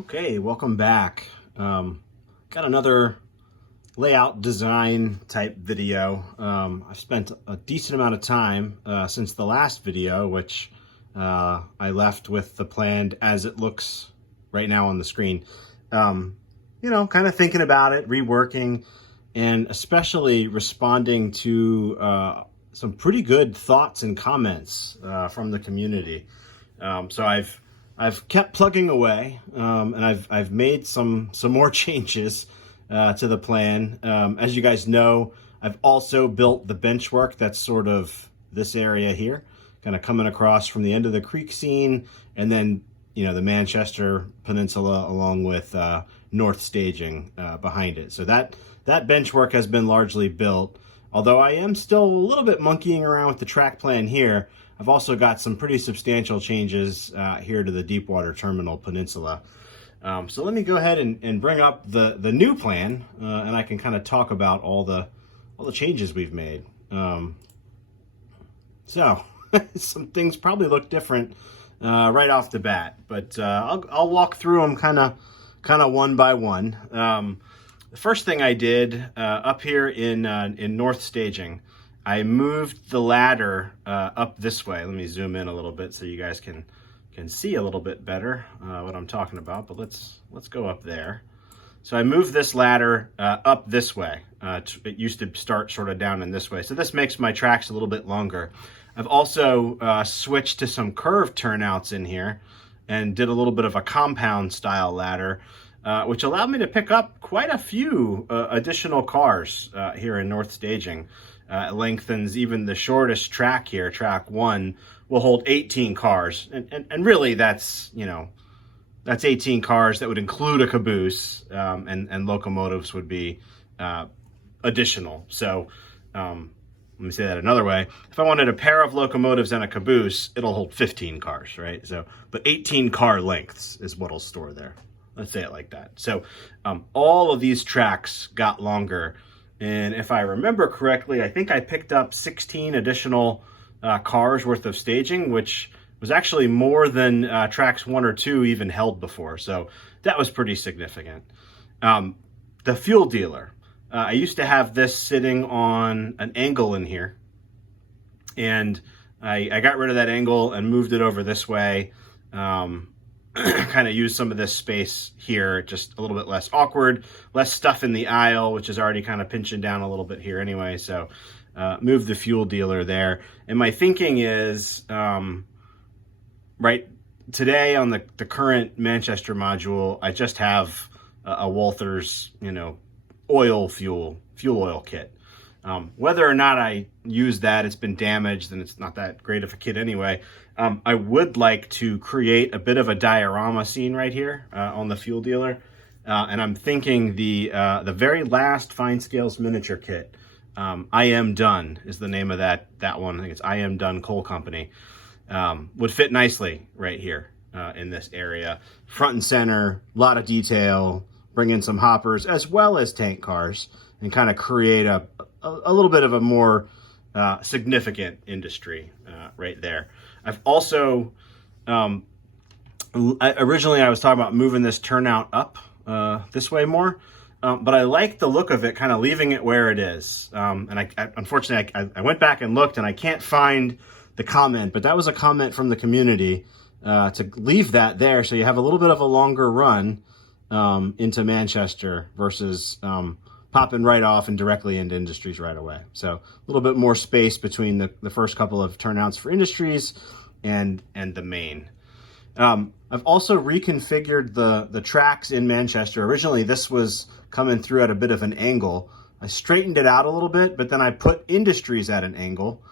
Okay, welcome back. Got another layout design type video. I've spent a decent amount of time since the last video, which I left with the plan as it looks right now on the screen. Kind of thinking about it, reworking, and especially responding to some pretty good thoughts and comments from the community. So I've kept plugging away, and I've made some more changes to the plan. As you guys know, I've also built the benchwork that's sort of this area here, kind of coming across from the end of the creek scene, and then the Manchester Peninsula along with north staging behind it. So that benchwork has been largely built. Although I am still a little bit monkeying around with the track plan here, I've also got some pretty substantial changes here to the Deepwater Terminal Peninsula. So let me go ahead and bring up the new plan, and I can kind of talk about all the changes we've made. So some things probably look different right off the bat, but I'll walk through them kind of one by one. The first thing I did up here in north staging, I moved the ladder up this way. Let me zoom in a little bit so you guys can see a little bit better what I'm talking about, but let's go up there. So I moved this ladder up this way. It used to start sort of down in this way. So this makes my tracks a little bit longer. I've also switched to some curved turnouts in here and did a little bit of a compound style ladder, which allowed me to pick up quite a few additional cars here in north staging. It lengthens even the shortest track here, track 1, will hold 18 cars. And really that's 18 cars that would include a caboose, and locomotives would be additional. So let me say that another way. If I wanted a pair of locomotives and a caboose, it'll hold 15 cars, right? So, but 18 car lengths is what'll store there. Let's say it like that. So all of these tracks got longer. And if I remember correctly, I think I picked up 16 additional cars worth of staging, which was actually more than tracks 1 or 2 even held before. So that was pretty significant. The fuel dealer. I used to have this sitting on an angle in here. And I got rid of that angle and moved it over this way. Kind of use some of this space here, just a little bit less awkward, less stuff in the aisle, which is already kind of pinching down a little bit here anyway. So move the fuel dealer there. And my thinking is, right today on the current Manchester module, I just have a Walther's, fuel oil kit. Whether or not I use that, it's been damaged and it's not that great of a kit anyway. I would like to create a bit of a diorama scene right here on the fuel dealer. And I'm thinking the very last Fine Scales miniature kit, I Am Done is the name of that one. I think it's I Am Done Coal Company. Would fit nicely right here in this area. Front and center, a lot of detail, bring in some hoppers as well as tank cars and kind of create a little bit of a more significant industry right there. I've also, originally I was talking about moving this turnout up this way more, but I like the look of it, kind of leaving it where it is. And I unfortunately, I went back and looked and I can't find the comment, but that was a comment from the community to leave that there so you have a little bit of a longer run into Manchester versus popping right off and directly into Industries right away. So a little bit more space between the first couple of turnouts for Industries and the main. I've also reconfigured the tracks in Manchester. Originally, this was coming through at a bit of an angle. I straightened it out a little bit, but then I put Industries at an angle.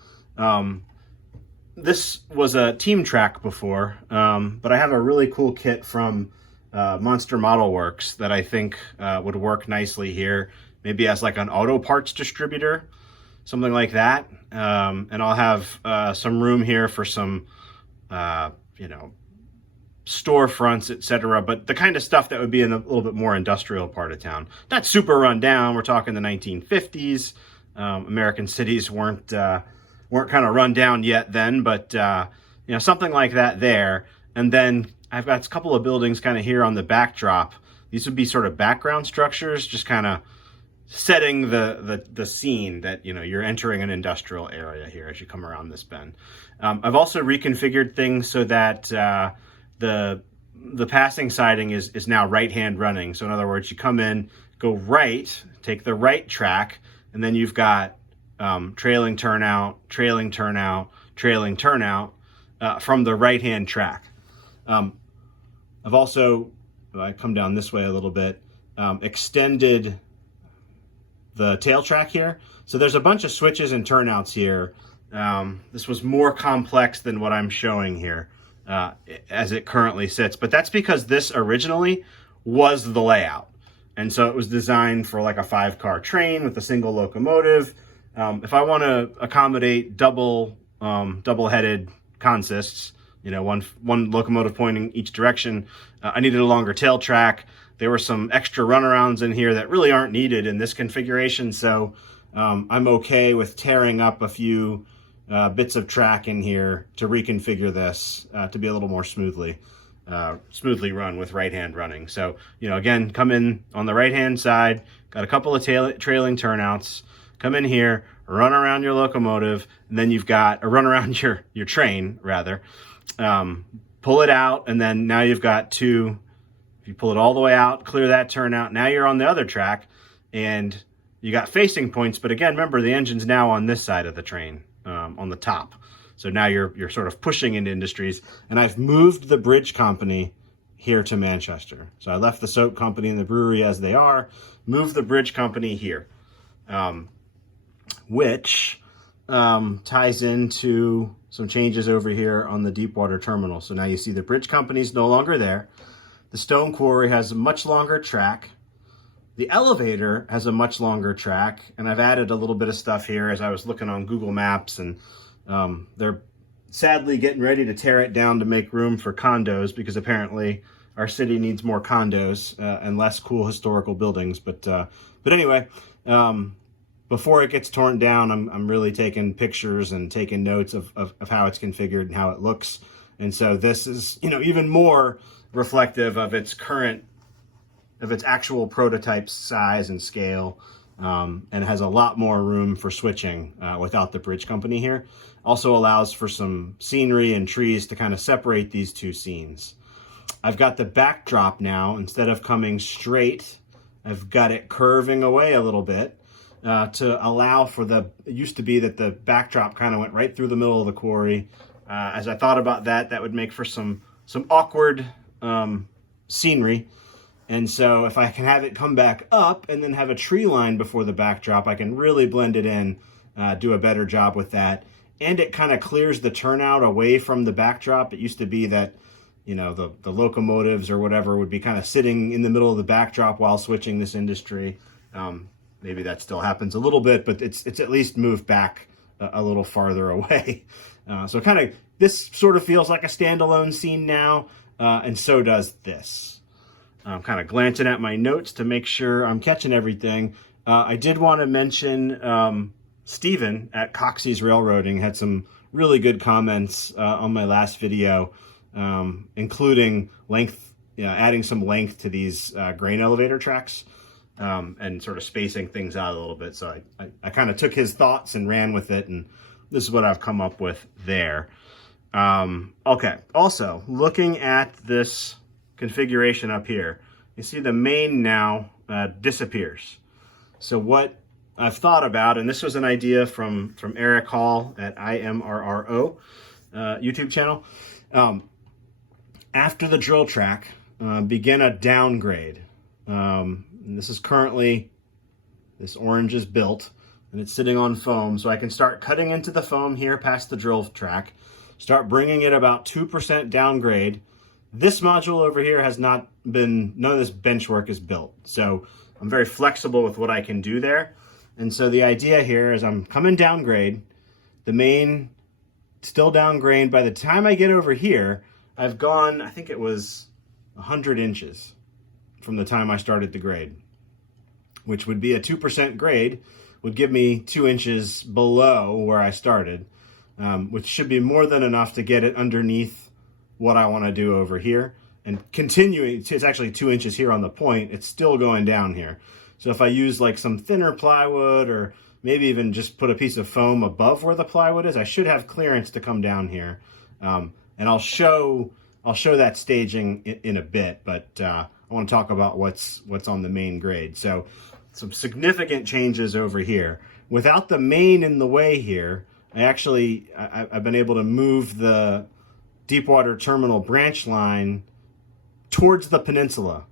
This was a team track before, but I have a really cool kit from Monster Model Works that I think would work nicely here. Maybe as like an auto parts distributor, something like that. And I'll have some room here for some, storefronts, etc. But the kind of stuff that would be in a little bit more industrial part of town. Not super run down. We're talking the 1950s. American cities weren't kind of run down yet then, but something like that there. And then I've got a couple of buildings kind of here on the backdrop. These would be sort of background structures, just kind of setting the scene that, you know, you're entering an industrial area here as you come around this bend. I've also reconfigured things so that the passing siding is now right-hand running. So in other words, you come in, go right, take the right track, and then you've got trailing turnout, trailing turnout, trailing turnout from the right-hand track. I've also, I come down this way a little bit, extended the tail track here. So there's a bunch of switches and turnouts here. This was more complex than what I'm showing here as it currently sits, but that's because this originally was the layout. And so it was designed for like a 5-car train with a single locomotive. If I want to accommodate double-headed consists, you know, one locomotive pointing each direction, I needed a longer tail track. There were some extra runarounds in here that really aren't needed in this configuration, so I'm okay with tearing up a few bits of track in here to reconfigure this to be a little more smoothly run with right-hand running. So, you know, again, come in on the right-hand side, got a couple of trailing turnouts, come in here, run around your locomotive, and then you've got a run around your train, rather. Pull it out, and then now you've got two. If you pull it all the way out, clear that turnout, now you're on the other track, and you got facing points. But again, remember, the engine's now on this side of the train, on the top. So now you're sort of pushing into industries. And I've moved the bridge company here to Manchester. So I left the soap company and the brewery as they are, moved the bridge company here, which ties into some changes over here on the Deepwater terminal. So now you see the bridge company's no longer there. The stone quarry has a much longer track. The elevator has a much longer track, and I've added a little bit of stuff here as I was looking on Google Maps, and they're sadly getting ready to tear it down to make room for condos, because apparently our city needs more condos and less cool historical buildings. But anyway, before it gets torn down, I'm really taking pictures and taking notes of how it's configured and how it looks. And so this is, you know, even more reflective of its actual prototype size and scale, and has a lot more room for switching without the bridge company here. Also allows for some scenery and trees to kind of separate these two scenes. I've got the backdrop now. Instead of coming straight, I've got it curving away a little bit to allow for it used to be that the backdrop kind of went right through the middle of the quarry. As I thought about that would make for some awkward scenery. And so if I can have it come back up and then have a tree line before the backdrop, I can really blend it in, do a better job with that. And it kind of clears the turnout away from the backdrop. It used to be that, you know, the locomotives or whatever would be kind of sitting in the middle of the backdrop while switching this industry. Maybe that still happens a little bit, but it's at least moved back a little farther away. So kind of, this sort of feels like a standalone scene now, and so does this. I'm kind of glancing at my notes to make sure I'm catching everything. I did want to mention Steven at Coxey's Railroading had some really good comments on my last video, including length, adding some length to these grain elevator tracks, and sort of spacing things out a little bit. So I kind of took his thoughts and ran with it, and this is what I've come up with there. Okay, also looking at this configuration up here, you see the main now disappears. So what I've thought about, and this was an idea from Eric Hall at IMRRO YouTube channel, after the drill track, begin a downgrade. And this is currently, this orange is built and it's sitting on foam, so I can start cutting into the foam here past the drill track, start bringing it about 2% downgrade. This module over here has not been, none of this bench work is built. So I'm very flexible with what I can do there. And so the idea here is I'm coming downgrade, the main still downgrade. By the time I get over here, I've gone, I think it was 100 inches from the time I started the grade, which would be a 2% grade, would give me 2 inches below where I started, which should be more than enough to get it underneath what I want to do over here. And continuing, it's actually 2 inches here on the point, it's still going down here. So if I use like some thinner plywood, or maybe even just put a piece of foam above where the plywood is, I should have clearance to come down here. And I'll show that staging in a bit, but I want to talk about what's on the main grade. So some significant changes over here. Without the main in the way here, I've been able to move the Deepwater terminal branch line towards the peninsula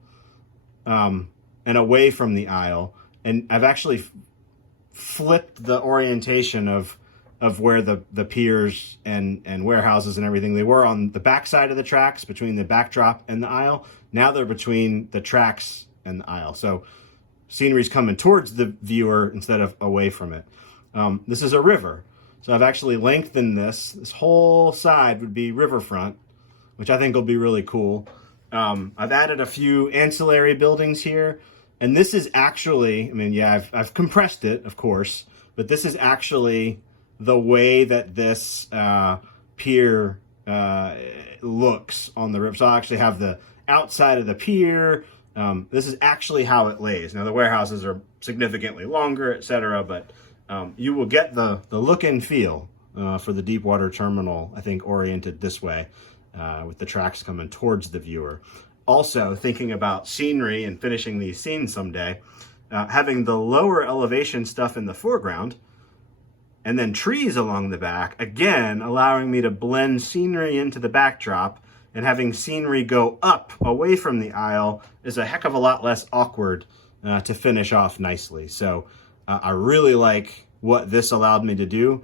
and away from the Isle. And I've actually flipped the orientation of where the piers and warehouses and everything. They were on the backside of the tracks between the backdrop and the Isle. Now they're between the tracks and the Isle. So scenery's coming towards the viewer instead of away from it. This is a river. So I've actually lengthened this. This whole side would be riverfront, which I think will be really cool. I've added a few ancillary buildings here. And this is actually, I mean, yeah, I've compressed it, of course, but this is actually the way that this pier looks on the river. So I actually have the outside of the pier. This is actually how it lays. Now the warehouses are significantly longer, etc., but you will get the look and feel for the Deepwater terminal, I think, oriented this way, with the tracks coming towards the viewer. Also, thinking about scenery and finishing these scenes someday, having the lower elevation stuff in the foreground, and then trees along the back, again, allowing me to blend scenery into the backdrop, and having scenery go up away from the Isle is a heck of a lot less awkward to finish off nicely. So I really like what this allowed me to do.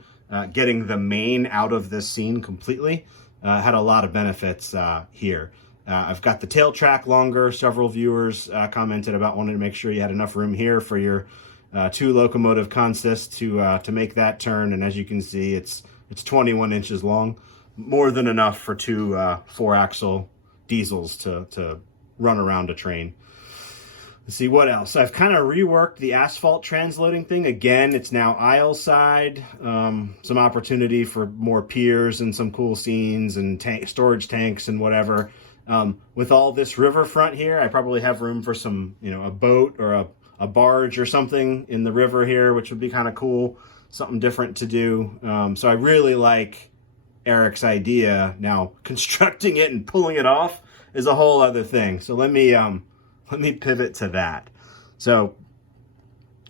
Getting the main out of this scene completely had a lot of benefits here. I've got the tail track longer. Several viewers commented about wanting to make sure you had enough room here for your 2 locomotive consist to make that turn. And as you can see, it's 21 inches long, more than enough for 2 4-axle diesels to run around a train. Let's see what else. I've kind of reworked the asphalt transloading thing. Again, it's now aisle side. Some opportunity for more piers and some cool scenes and storage tanks and whatever. With all this riverfront here, I probably have room for some, a boat or a barge or something in the river here, which would be kind of cool. Something different to do. So I really like Eric's idea. Now, constructing it and pulling it off is a whole other thing. So let me pivot to that. So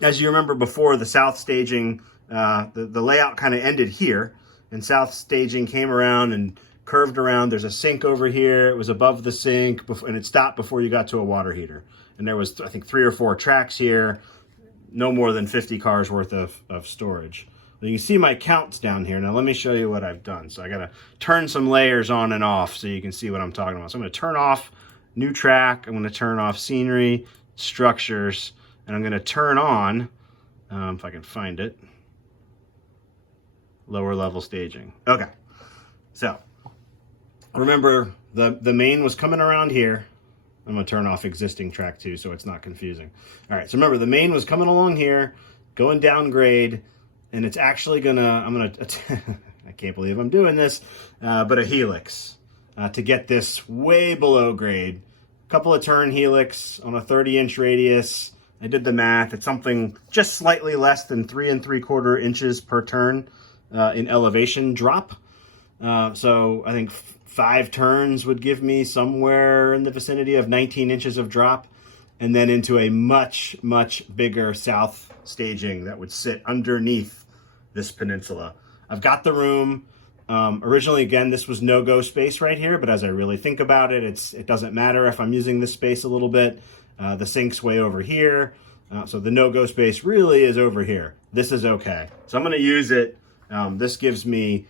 as you remember before, the south staging, the layout kind of ended here, and south staging came around and curved around. There's a sink over here. It was above the sink, and it stopped before you got to a water heater. And there was, I think, 3 or 4 tracks here, no more than 50 cars worth of storage. Well, you can see my counts down here. Now let me show you what I've done. So I got to turn some layers on and off so you can see what I'm talking about. So I'm going to turn off new track. I'm going to turn off scenery, structures, and I'm going to turn on, if I can find it, lower level staging. Okay, so remember the main was coming around here. I'm going to turn off existing track too so it's not confusing. All right, so remember the main was coming along here, going down grade, and it's actually going to, I can't believe I'm doing this, but a helix. To get this way below grade. Couple of turn helix on a 30-inch radius. I did the math. It's something just slightly less than 3 3/4 inches per turn in elevation drop. So I think 5 turns would give me somewhere in the vicinity of 19 inches of drop, and then into a much, much bigger south staging that would sit underneath this peninsula. I've got the room. Originally, again, this was no-go space right here, but as I really think about it, it doesn't matter if I'm using this space a little bit. The sink's way over here, so the no-go space really is over here. This is okay. So I'm going to use it. This gives me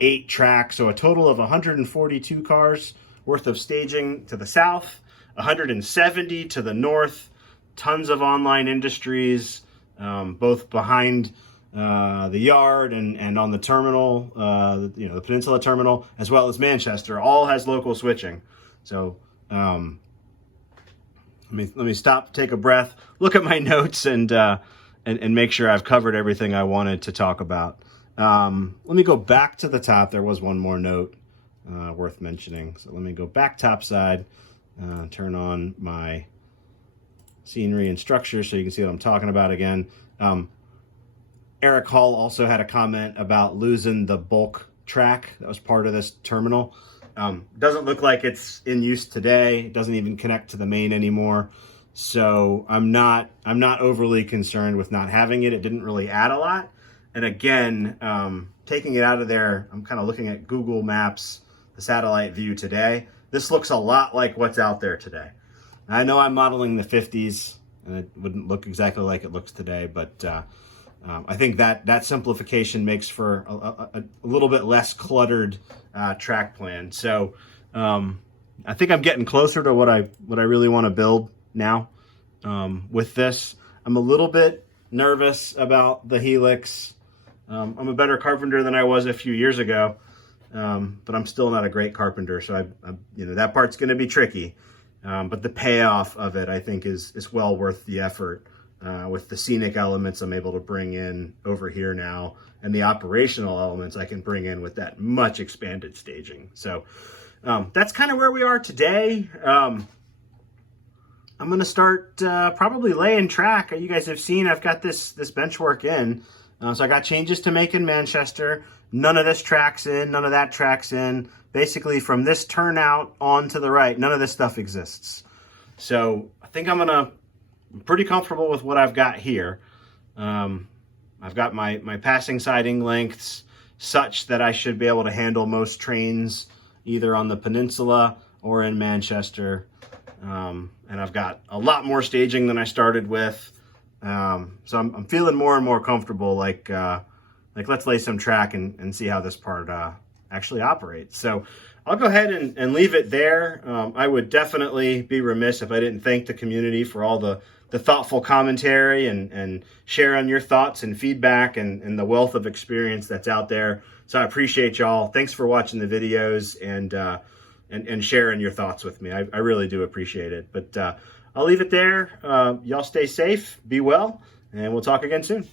8 tracks, so a total of 142 cars worth of staging to the south, 170 to the north, tons of online industries, both behind the yard and on the terminal, the Peninsula terminal, as well as Manchester, all has local switching. So let me stop, take a breath, look at my notes, and make sure I've covered everything I wanted to talk about. Let me go back to the top. There was one more note. worth mentioning. So let me go back topside, turn on my scenery and structure so you can see what I'm talking about again. Eric Hall also had a comment about losing the bulk track that was part of this terminal. Doesn't look like it's in use today. It doesn't even connect to the main anymore. So I'm not overly concerned with not having it. It didn't really add a lot. And again, taking it out of there, I'm kind of looking at Google Maps, the satellite view today. This looks a lot like what's out there today. I know I'm modeling the 50s, and it wouldn't look exactly like it looks today, but I think that simplification makes for a little bit less cluttered track plan. So I think I'm getting closer to what I really want to build now with this. I'm a little bit nervous about the helix. I'm a better carpenter than I was a few years ago, but I'm still not a great carpenter. So that part's going to be tricky. But the payoff of it, I think, is well worth the effort. With the scenic elements I'm able to bring in over here now, and the operational elements I can bring in with that much expanded staging. So that's kind of where we are today. I'm going to start probably laying track. You guys have seen I've got this bench work in. So I got changes to make in Manchester. None of this tracks in, none of that tracks in. Basically from this turnout on to the right, none of this stuff exists. So I think I'm pretty comfortable with what I've got here. I've got my passing siding lengths such that I should be able to handle most trains either on the peninsula or in Manchester. And I've got a lot more staging than I started with. So I'm feeling more and more comfortable, like let's lay some track and see how this part actually operates. So I'll go ahead and leave it there. I would definitely be remiss if I didn't thank the community for all the thoughtful commentary and sharing your thoughts and feedback and the wealth of experience that's out there. So I appreciate y'all. Thanks for watching the videos and sharing your thoughts with me. I really do appreciate it. But I'll leave it there. Y'all stay safe, be well, and we'll talk again soon.